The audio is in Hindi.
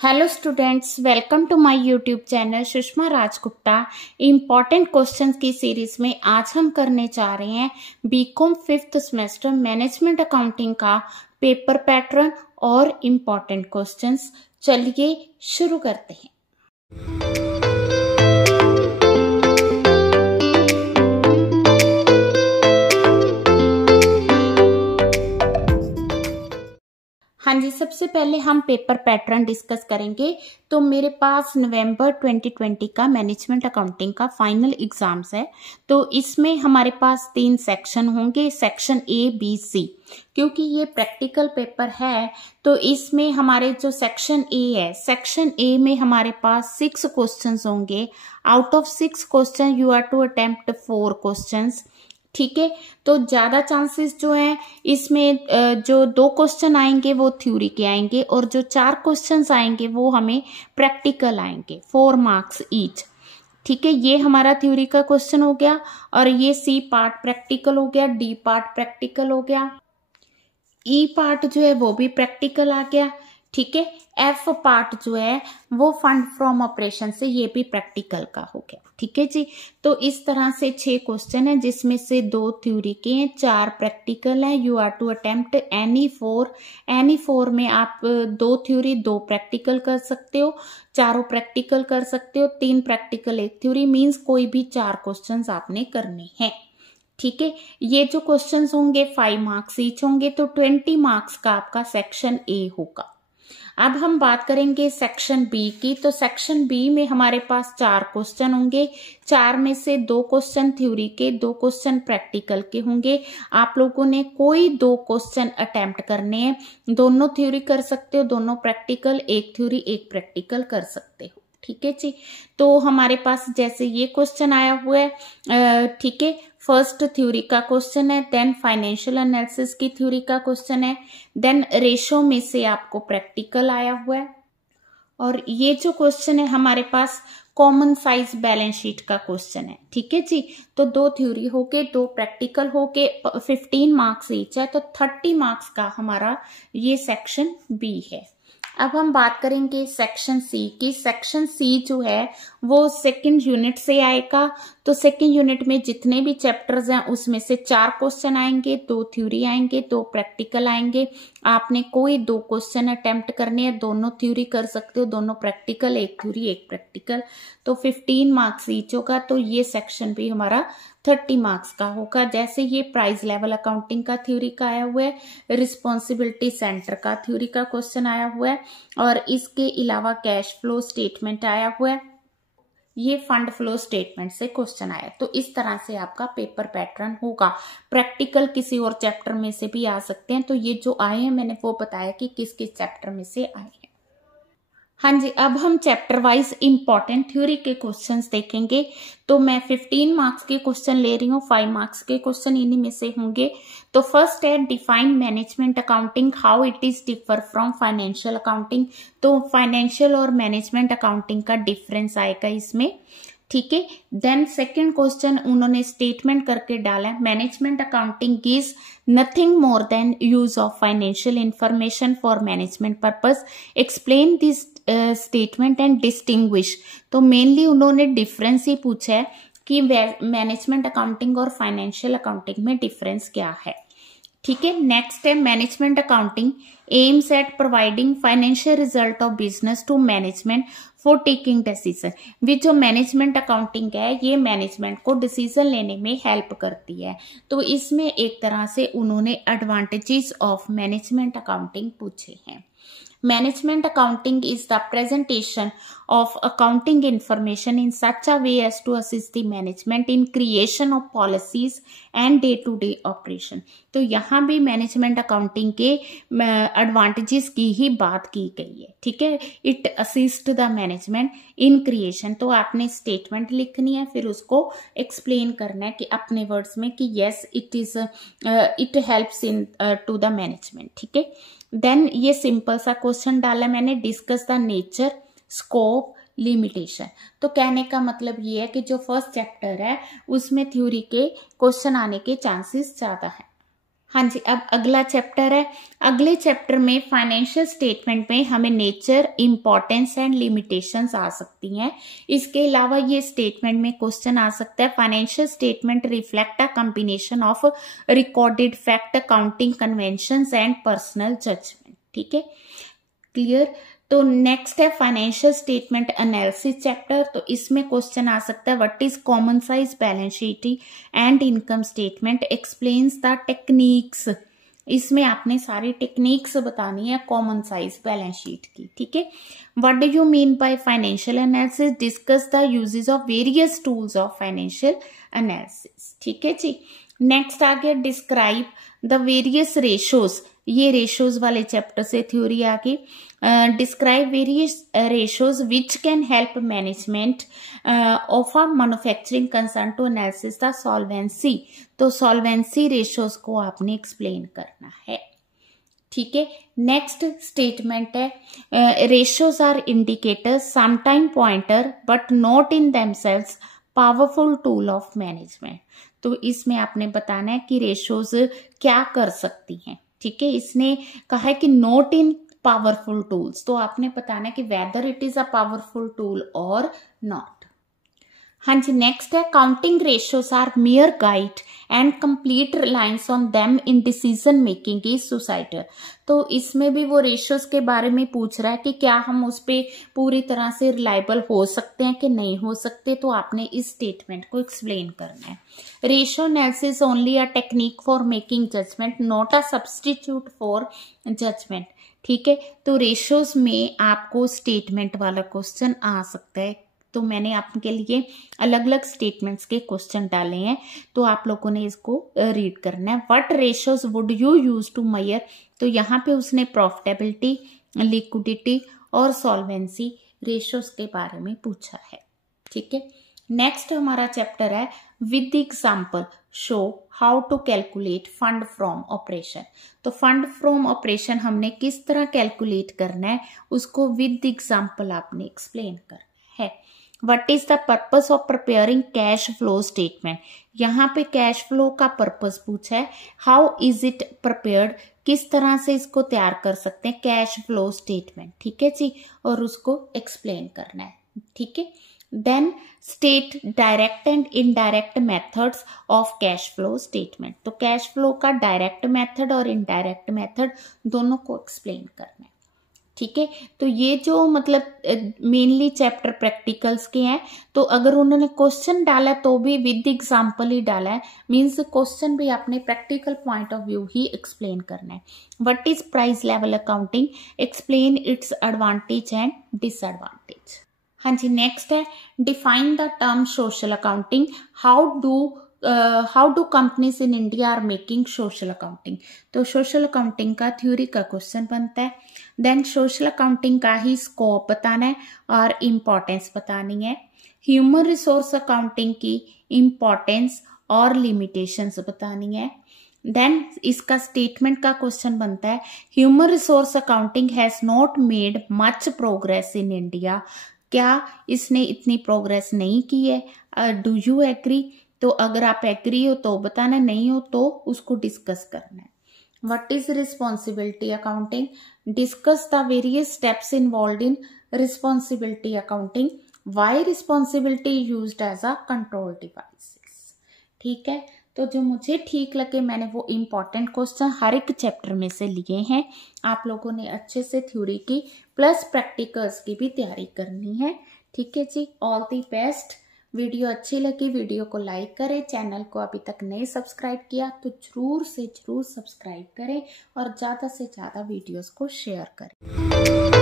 Hello students, welcome to my YouTube channel Sushma Rajgupta. Important questions की सीरीज में आज हम करने जा रहे हैं BCom 5th semester management accounting का पेपर पैटर्न और इम्पॉर्टेंट क्वेश्चंस। चलिए शुरू करते हैं। हाँ जी, सबसे पहले हम पेपर पैटर्न डिस्कस करेंगे। तो मेरे पास नवंबर 2020 का मैनेजमेंट अकाउंटिंग का फाइनल एग्जाम्स है। तो इसमें हमारे पास 3 सेक्शन होंगे, सेक्शन ए बी सी। क्योंकि ये प्रैक्टिकल पेपर है तो इसमें हमारे जो सेक्शन ए है, सेक्शन ए में हमारे पास 6 क्वेश्चंस होंगे। Out of 6 question you are to attempt 4 questions. ठीक है, तो ज्यादा चांसेस जो है इसमें जो 2 क्वेश्चन आएंगे वो थ्योरी के आएंगे और जो 4 क्वेश्चंस आएंगे वो हमें प्रैक्टिकल आएंगे, 4 मार्क्स ईच। ठीक है, ये हमारा थ्योरी का क्वेश्चन हो गया और ये सी पार्ट प्रैक्टिकल हो गया, डी पार्ट प्रैक्टिकल हो गया, ई पार्ट जो है वो भी प्रैक्टिकल आ गया। ठीक है, एफ पार्ट जो है वो फंड फ्रॉम ऑपरेशन से, ये भी प्रैक्टिकल का हो गया। ठीक है जी, तो इस तरह से 6 क्वेश्चन है जिसमें से 2 थ्योरी के हैं, 4 प्रैक्टिकल हैं। You are to attempt any 4 में आप 2 थ्योरी 2 प्रैक्टिकल कर सकते हो, चारों प्रैक्टिकल कर सकते हो, 3 प्रैक्टिकल 1 थ्योरी, मीन्स कोई भी 4 क्वेश्चन आपने करने हैं। ठीक है, ये जो क्वेश्चंस होंगे 5 मार्क्स ईच होंगे, तो 20 मार्क्स का आपका सेक्शन ए होगा। अब हम बात करेंगे सेक्शन बी की। तो सेक्शन बी में हमारे पास 4 क्वेश्चन होंगे, 4 में से 2 क्वेश्चन थ्योरी के, 2 क्वेश्चन प्रैक्टिकल के होंगे। आप लोगों ने कोई 2 क्वेश्चन अटेम्प्ट करने हैं, दोनों थ्योरी कर सकते हो, दोनों प्रैक्टिकल, 1 थ्योरी 1 प्रैक्टिकल कर सकते हो। ठीक है जी, तो हमारे पास जैसे ये क्वेश्चन आया हुआ है, ठीक है, फर्स्ट थ्योरी का क्वेश्चन है, देन फाइनेंशियल एनालिसिस की थ्योरी का क्वेश्चन है, देन रेशो में से आपको प्रैक्टिकल आया हुआ है। और ये जो क्वेश्चन है हमारे पास कॉमन साइज बैलेंस शीट का क्वेश्चन है। ठीक है जी, तो 2 थ्योरी हो गए, 2 प्रैक्टिकल हो गए, 15 मार्क्स ईच है, तो 30 मार्क्स का हमारा ये सेक्शन बी है। अब हम बात करेंगे सेक्शन सी की। सेक्शन सी जो है वो सेकंड यूनिट से आएगा। तो सेकंड यूनिट में जितने भी चैप्टर्स हैं उसमें से 4 क्वेश्चन आएंगे, 2 थ्योरी आएंगे, 2 प्रैक्टिकल आएंगे। आपने कोई 2 क्वेश्चन अटेम्प्ट करने हैं, दोनों थ्योरी कर सकते हो, दोनों प्रैक्टिकल, 1 थ्योरी 1 प्रैक्टिकल, तो 15 मार्क्स ईच होगा। तो ये सेक्शन भी हमारा 30 मार्क्स का होगा। जैसे ये प्राइस लेवल अकाउंटिंग का थ्योरी का आया हुआ है, रिस्पॉन्सिबिलिटी सेंटर का थ्योरी का क्वेश्चन आया हुआ है, और इसके अलावा कैश फ्लो स्टेटमेंट आया हुआ है, ये फंड फ्लो स्टेटमेंट से क्वेश्चन आया। तो इस तरह से आपका पेपर पैटर्न होगा। प्रैक्टिकल किसी और चैप्टर में से भी आ सकते हैं। तो ये जो आए हैं मैंने वो बताया कि किस किस चैप्टर में से आए हैं। हाँ जी, अब हम चैप्टर वाइज इंपॉर्टेंट थ्योरी के क्वेश्चंस देखेंगे। तो मैं 15 मार्क्स के क्वेश्चन ले रही हूँ, 5 मार्क्स के क्वेश्चन इन्हीं में से होंगे। तो फर्स्ट है define management accounting, how it is differ from financial accounting. तो फाइनेंशियल और मैनेजमेंट अकाउंटिंग का डिफरेंस आएगा इसमें। ठीक है, देन सेकंड क्वेश्चन उन्होंने स्टेटमेंट करके डाला है, management accounting is nothing more than use of financial information for management purpose, explain this statement and distinguish. तो मेनली उन्होंने डिफरेंस ही पूछा है कि मैनेजमेंट अकाउंटिंग और फाइनेंशियल अकाउंटिंग में डिफरेंस क्या है। ठीक है, नेक्स्ट है management accounting aims at providing financial result of business to management for taking decision. भी जो मैनेजमेंट अकाउंटिंग है ये मैनेजमेंट को डिसीजन लेने में हेल्प करती है। तो इसमें एक तरह से उन्होंने एडवांटेजेस ऑफ मैनेजमेंट अकाउंटिंग पूछे हैं। Management accounting is the presentation of accounting information in such a way as to assist the management in creation of policies and day-to-day operation। तो यहाँ भी मैनेजमेंट अकाउंटिंग के एडवांटेजेस की ही बात की गई है। ठीक है, it assist the management in creation. तो आपने स्टेटमेंट लिखनी है, फिर उसको एक्सप्लेन करना है कि अपने वर्ड्स में कि yes it helps in to the management. ठीक है, देन ये सिंपल सा क्वेश्चन डाला मैंने, discuss the nature, scope, limitation. तो कहने का मतलब ये है कि जो फर्स्ट चैप्टर है उसमें थ्योरी के क्वेश्चन आने के चांसेस ज्यादा हैं। हाँ जी, अब अगला चैप्टर है। अगले चैप्टर में फाइनेंशियल स्टेटमेंट में हमें नेचर, इंपॉर्टेंस एंड लिमिटेशंस आ सकती हैं। इसके अलावा ये स्टेटमेंट में क्वेश्चन आ सकता है, financial statement reflect a combination of recorded fact, accounting conventions and personal judgement. ठीक है, क्लियर। तो नेक्स्ट है फाइनेंशियल स्टेटमेंट एनालिसिस चैप्टर। तो इसमें क्वेश्चन आ सकता है, what is common size balance sheet and income statement, explains the techniques. इसमें आपने सारी टेक्निक्स बतानी है कॉमन साइज बैलेंस शीट की। ठीक है, what do you mean by financial analysis, discuss the uses of various tools of financial analysis. ठीक है जी। नेक्स्ट आ गया डिस्क्राइब द वेरियस रेशोज। ये रेशोज वाले चैप्टर से थ्योरी आ गई। Describe various ratios which can help management of a manufacturing concern to analysis the solvency. तो सॉल्वेंसी रेशोज को आपने एक्सप्लेन करना है। ठीक है, नेक्स्ट स्टेटमेंट है, ratios are indicators, sometime pointer but not in themselves powerful tool of management. तो इसमें आपने बताना है कि रेशोज क्या कर सकती हैं। ठीक है, इसने कहा है कि नॉट इन पावरफुल टूल्स, तो आपने बताना है कि whether it is a powerful tool और नॉट। हाँ जी, नेक्स्ट है counting ratios are mere guide and complete reliance on them in decision making is suicidal. तो इसमें भी वो रेशियोज के बारे में पूछ रहा है कि क्या हम उस पे पूरी तरह से रिलायबल हो सकते हैं कि नहीं हो सकते। तो आपने इस स्टेटमेंट को एक्सप्लेन करना है। Ratio analysis only a technique for making judgement, not a substitute for judgement. ठीक है, तो रेशियोज में आपको स्टेटमेंट वाला क्वेश्चन आ सकता है। तो मैंने आपके लिए अलग अलग स्टेटमेंट्स के क्वेश्चन डाले हैं, तो आप लोगों ने इसको रीड करना है। What ratios would you use to measure, तो यहाँ पे उसने प्रॉफिटेबिलिटी, लिक्विडिटी और सॉल्वेंसी रेशियोज के बारे में पूछा है। ठीक है, नेक्स्ट हमारा चैप्टर है with example show how to calculate fund from operation. तो फंड फ्रॉम ऑपरेशन हमने किस तरह कैलकुलेट करना है, उसको विद एग्जाम्पल आपने एक्सप्लेन करना है। What is the purpose of preparing cash flow statement? यहाँ पे कैश फ्लो का पर्पस पूछा है। How is it prepared? किस तरह से इसको तैयार कर सकते हैं कैश फ्लो स्टेटमेंट। ठीक है जी, और उसको एक्सप्लेन करना है। ठीक है, then state direct and indirect methods of cash flow statement. तो कैश फ्लो का डायरेक्ट मेथड और इनडायरेक्ट मेथड दोनों को एक्सप्लेन करना है। ठीक है, तो ये जो मतलब मेनली चैप्टर प्रैक्टिकल्स के हैं, तो अगर उन्होंने क्वेश्चन डाला तो भी विद एग्जाम्पल ही डाला है, मीन्स क्वेश्चन भी आपने प्रैक्टिकल पॉइंट ऑफ व्यू ही एक्सप्लेन करना है। What is price level accounting, explain its advantage and disadvantage. हाँ जी, नेक्स्ट है define the term social accounting, how do companies in India are making social accounting. तो सोशल अकाउंटिंग का थ्योरी का क्वेश्चन बनता है। देन सोशल अकाउंटिंग का ही स्कोप बताना है और इम्पोर्टेंस बतानी है। ह्यूमन रिसोर्स अकाउंटिंग की इम्पोर्टेंस और लिमिटेशंस बतानी है। देन इसका स्टेटमेंट का क्वेश्चन बनता है, human resource accounting has not made much progress in India. क्या इसने इतनी प्रोग्रेस नहीं की है? Do you agree? तो अगर आप एग्री हो तो बताना, नहीं हो तो उसको डिस्कस करना है। What is responsibility accounting, discuss the various steps involve in responsibility accounting, why responsibility used as a control devices. ठीक है, तो जो मुझे ठीक लगे मैंने वो इम्पॉर्टेंट क्वेश्चन हर एक चैप्टर में से लिए हैं। आप लोगों ने अच्छे से थ्योरी की प्लस प्रैक्टिकल्स की भी तैयारी करनी है। ठीक है जी, ऑल द बेस्ट। वीडियो अच्छी लगी वीडियो को लाइक करें, चैनल को अभी तक नहीं सब्सक्राइब किया तो जरूर से जरूर सब्सक्राइब करें और ज़्यादा से ज़्यादा वीडियोस को शेयर करें।